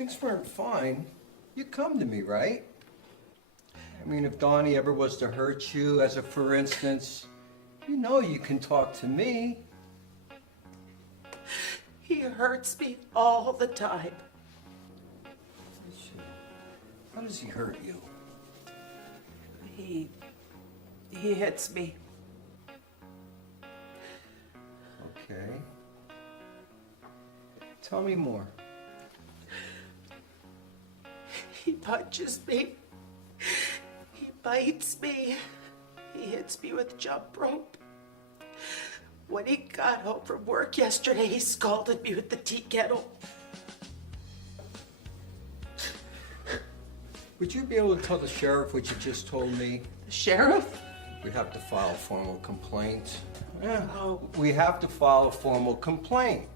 things weren't fine, you'd come to me, right? I mean, if Donnie ever was to hurt you, as a for instance, you know you can talk to me. He hurts me all the time. How does he hurt you? He hits me. Okay. Tell me more. He punches me. He bites me. He hits me with a jump rope. When he got home from work yesterday, he scalded me with the tea kettle. Would you be able to tell the sheriff what you just told me? The sheriff? We have to file a formal complaint. Yeah, Oh. we have to file a formal complaint.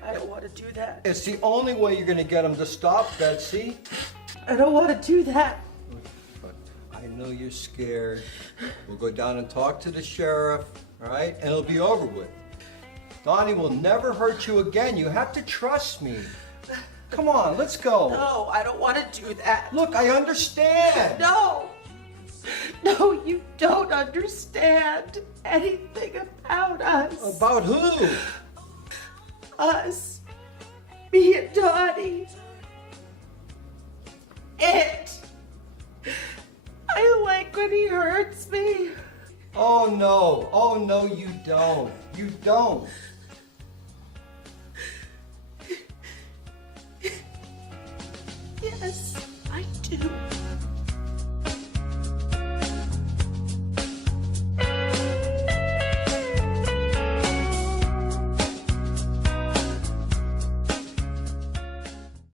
I don't want to do that. It's the only way you're gonna get him to stop, Betsy. I don't want to do that. But I know you're scared. We'll go down and talk to the sheriff, all right? And it'll be over with. Donnie will never hurt you again. You have to trust me. Come on, let's go. No, I don't want to do that. Look, I understand. No! No, you don't understand anything about us. About who? Us. Me and Donnie. It. I like when he hurts me. Oh no, you don't. You don't.